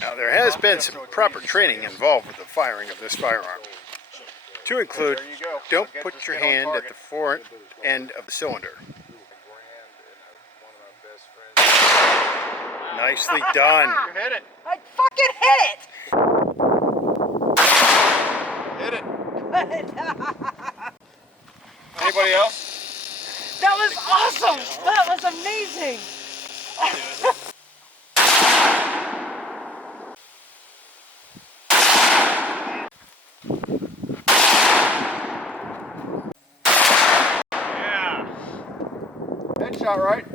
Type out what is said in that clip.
Now, there has been some proper training involved with the firing of this firearm. To include, don't put your hand at the front end of the cylinder. Nicely done. You hit it. I fucking hit it! Hit it. Anybody else? That was awesome! That was amazing! Yeah. Headshot, right?